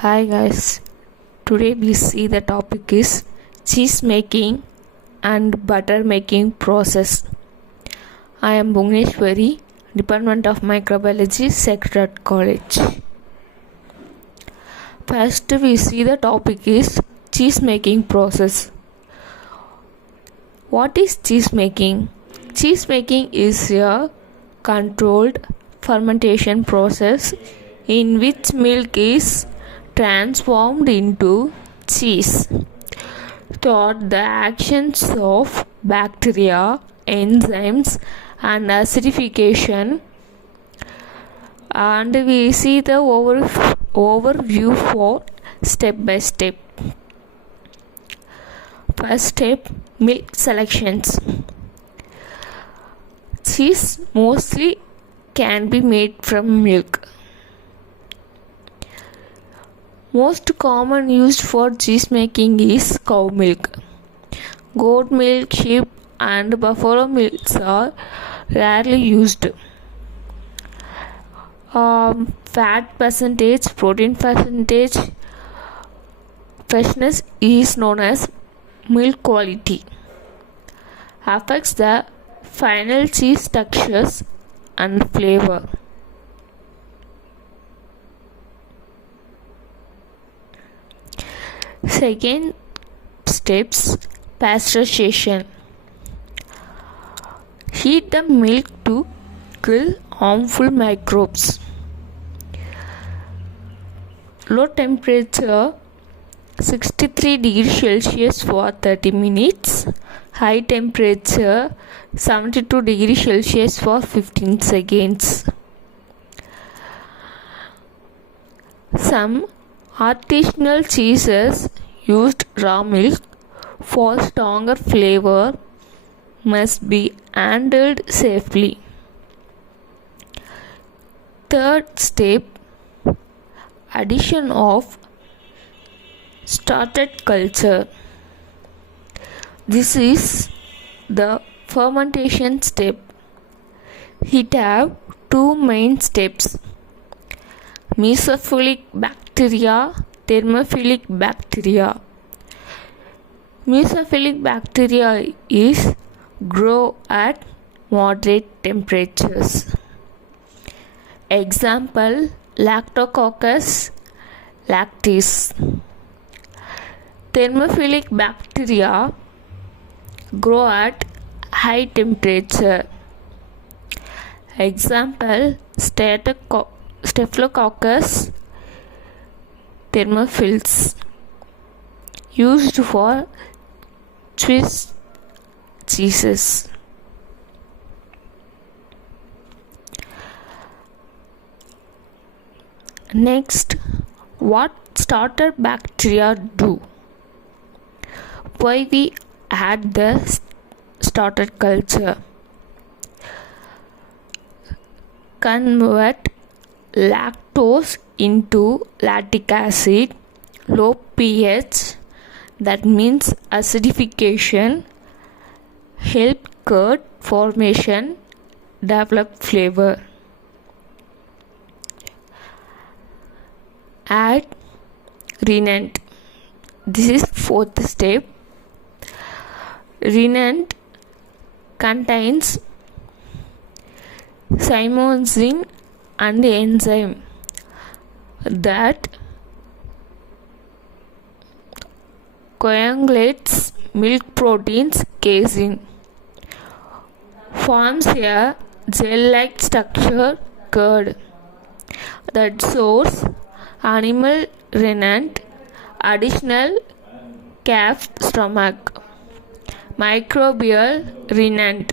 Hi guys, today we see the topic is cheese making and butter making process. I am Bhuvneshwari, Department of Microbiology, Secretariat College. First we see the topic is cheese making process. What is cheese making? Cheese making is a controlled fermentation process in which milk is transformed into cheese through the actions of bacteria, enzymes, and acidification. And we see the overview for step by step. First step, milk selections. Cheese mostly can be made from milk. Most common used for cheese making is cow milk. Goat milk, sheep, and buffalo milks are rarely used. Fat percentage, protein percentage, freshness is known as milk quality. Affects the final cheese textures and flavor. Second steps, pasteurization. Heat the milk to kill harmful microbes. Low temperature 63 degrees Celsius for 30 minutes. High temperature 72 degrees Celsius for 15 seconds. Some artisanal cheeses used raw milk for stronger flavor must be handled safely. Third step, addition of started culture. This is the fermentation step. It have two main steps: mesophilic bacteria, thermophilic bacteria. Mesophilic bacteria is grow at moderate temperatures. Example, Lactococcus lactis. Thermophilic bacteria grow at high temperature. Example, Staphylococcus thermophils, used for Swiss cheeses. Next, what starter bacteria do? Why we add the starter culture? Convert lactose into lactic acid. Low pH, that means acidification, help curd formation, develop flavor. Add rennet. This is fourth step. Rennet contains chymosin and enzyme that coagulates milk proteins casein, forms a gel-like structure curd that stores animal rennet. Additional calf stomach, microbial rennet,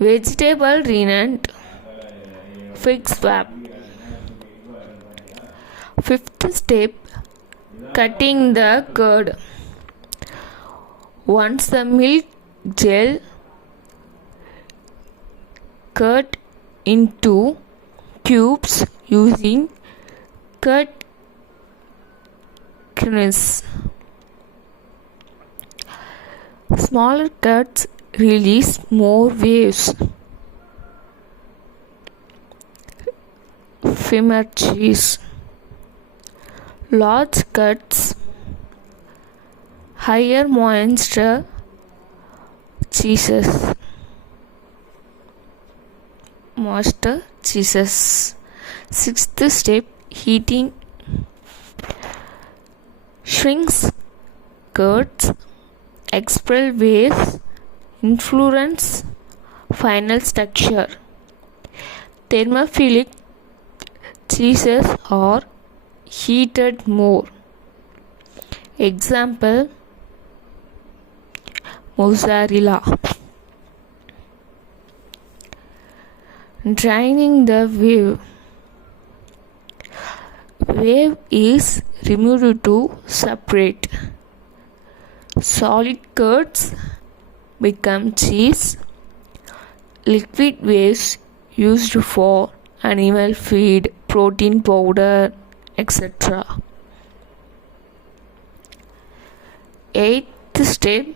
vegetable rennet, fig swap. Fifth step, cutting the curd. Once the milk gel, cut into cubes using cut knives. Smaller cuts release more waves. Femur cheese. Large cuts, higher moisture cheeses. Sixth step, heating shrinks curds, expel waves, influence final structure. Thermophilic cheeses are heated more. Example, mozzarella. Draining the wave. Wave is removed to separate. Solid curds become cheese. Liquid waste used for animal feed, protein powder, etc. Eighth step,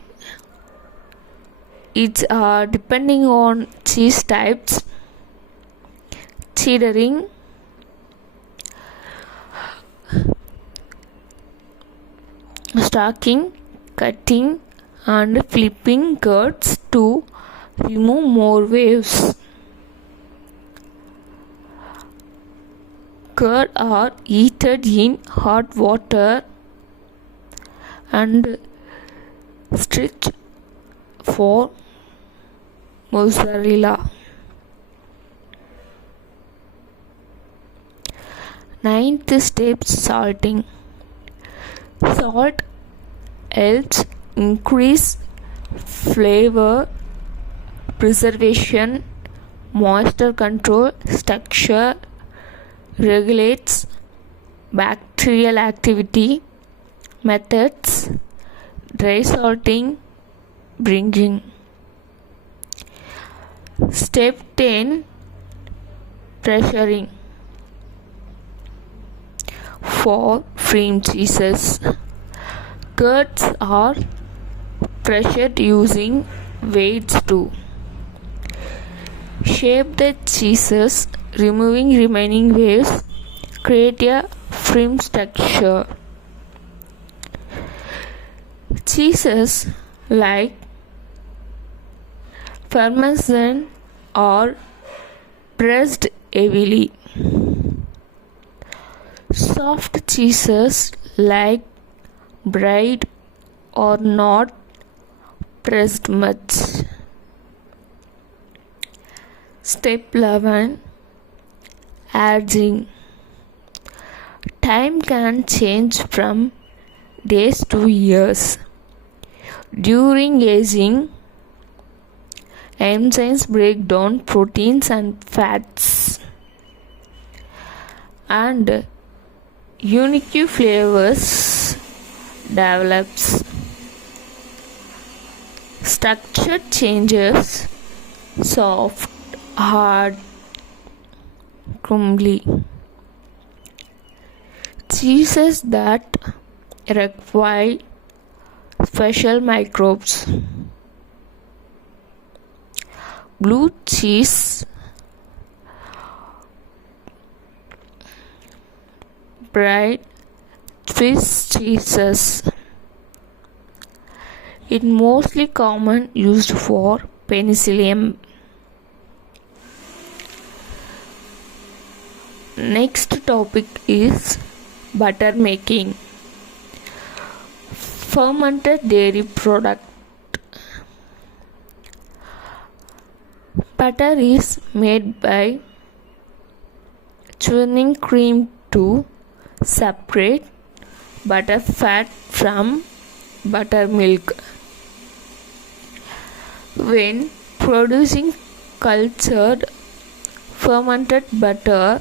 it's depending on cheese types. Cheddering, stacking, cutting and flipping curds to remove more waves. Curd are heated in hot water and stretched for mozzarella. Ninth step, salting. Salt helps increase flavor, preservation, moisture control, structure, regulates bacterial activity. Methods: dry salting, bringing. Step 10, pressuring. For cream cheeses, curds are pressured using weights to shape the cheeses, removing remaining waves, create a firm structure. Cheeses like Parmesan are pressed heavily. Soft cheeses like Brie are not pressed much. Step 11, aging. Time can change from days to years. During aging, enzymes break down proteins and fats, and unique flavors develops. Structure changes: soft, hard, crumbly. Cheeses that require special microbes. Blue cheese, bright Swiss cheeses. It mostly common used for penicillium. Next topic is butter making. Fermented dairy product. Butter is made by churning cream to separate butterfat from buttermilk. When producing cultured fermented butter,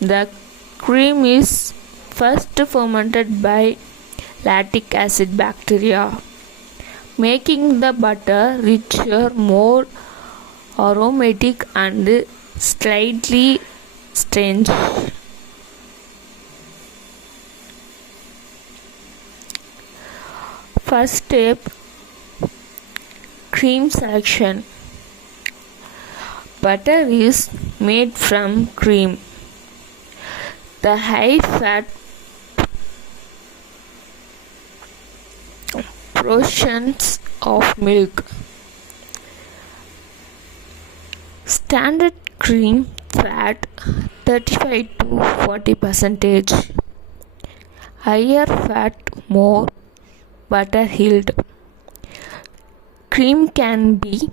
the cream is first fermented by lactic acid bacteria, making the butter richer, more aromatic and slightly strange. First step, cream selection. Butter is made from cream. The high fat Portions of milk. Standard cream fat 35 to 40 percentage. Higher fat, more butter yield. Cream can be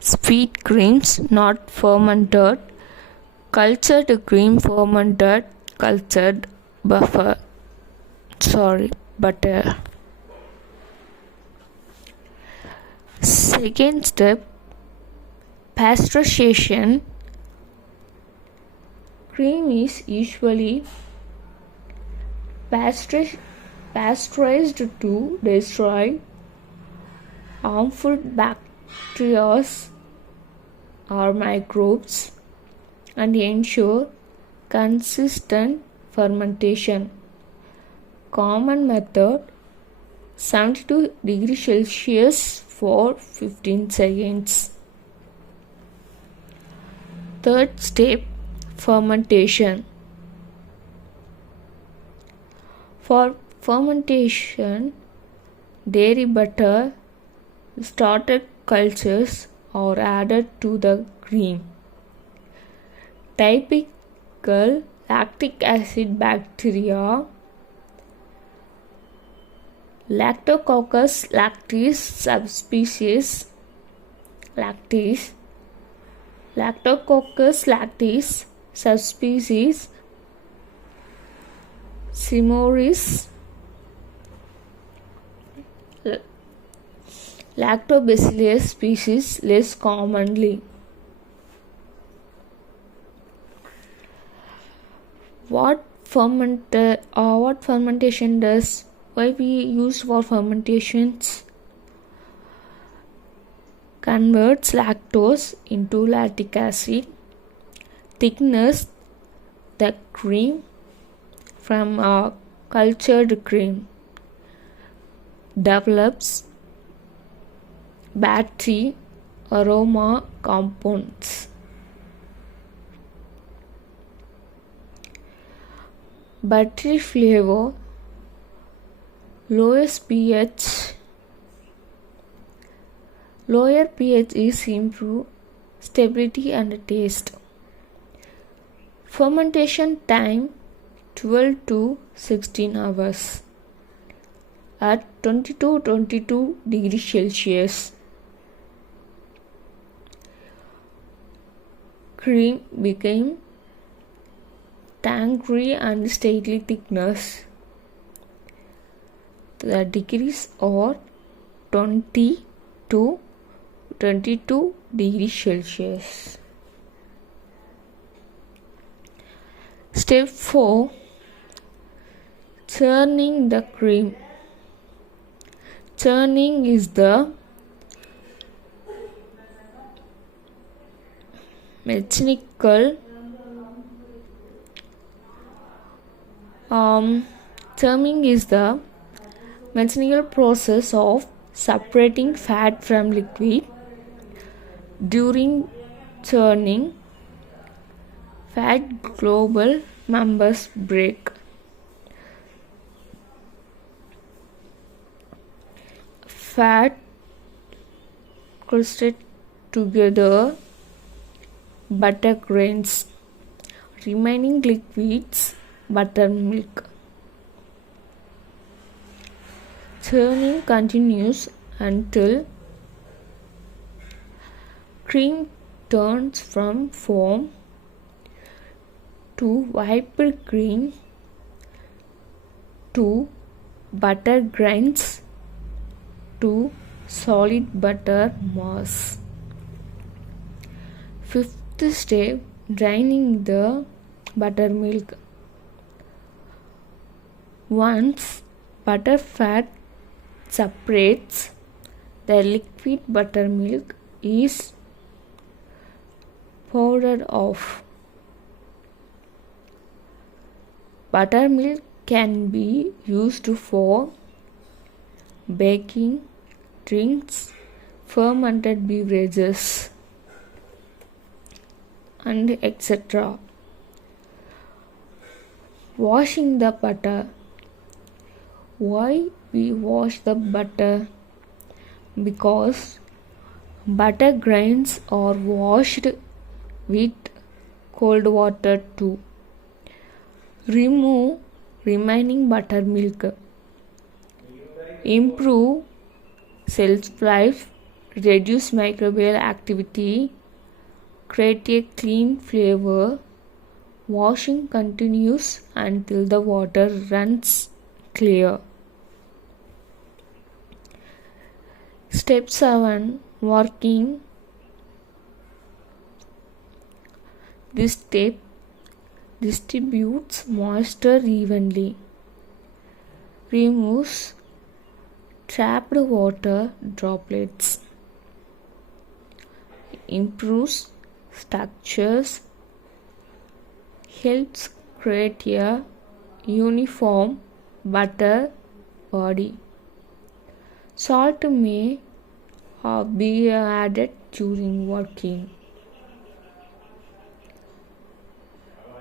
sweet creams, not fermented, cultured cream, fermented, cultured butter. Second step, pasteurization. Cream is usually pasteurized to destroy harmful bacteria or microbes and ensure consistent fermentation. Common method, 72 degrees Celsius for 15 seconds. Third step, fermentation. For fermentation, dairy butter, started cultures are added to the cream. Typical lactic acid bacteria, Lactococcus lactis subspecies, Lactococcus lactis subspecies, Simoris, Lactobacillus species less commonly. What fermentation does? Why we use for fermentations? Converts lactose into lactic acid, thickness the cream from a cultured cream, develops battery aroma compounds. Battery flavor, lower pH is improve stability and taste. Fermentation time 12 to 16 hours at 22 degrees Celsius. Cream became tangery and stately thickness. The degrees are 20 to 22 degrees Celsius. Step 4, churning the cream. Churning is the mechanical process of separating fat from liquid. During churning, fat global members break. Fat crusted together, butter grains, remaining liquids, buttermilk. Churning continues until cream turns from foam to whipped cream to butter grains to solid butter mass. Fifth step, draining the buttermilk. Once butter fat separates, the liquid buttermilk is poured off. Buttermilk can be used for baking, drinks, fermented beverages, and etc. Washing the butter. Why we wash the butter? Because butter grains are washed with cold water to remove remaining buttermilk, improve shelf life, reduce microbial activity, create a clean flavor. Washing continues until the water runs clear. Step 7. Working. This step distributes moisture evenly, removes trapped water droplets, improves structures, helps create a uniform butter body. Salt may be added during working.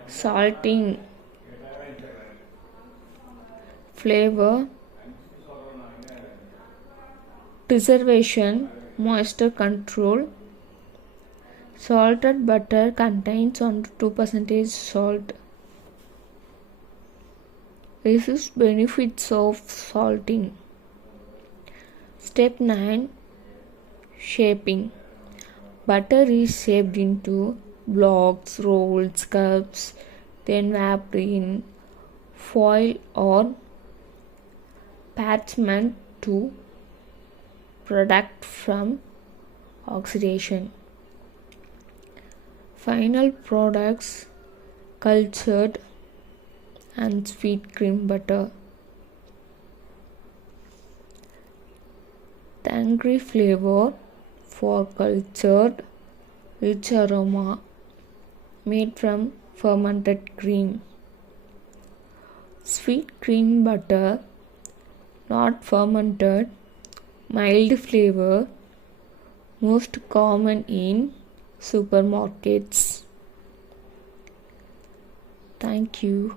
Salting, flavor, preservation, moisture control. Salted butter contains 1 to 2% salt. This is benefits of salting. Step 9. Shaping. Butter is shaped into blocks, rolls, cups, then wrapped in foil or parchment to protect from oxidation. Final products: cultured and sweet cream butter. Tangy flavor for cultured, rich aroma made from fermented cream. Sweet cream butter, not fermented, mild flavor, most common in supermarkets. Thank you.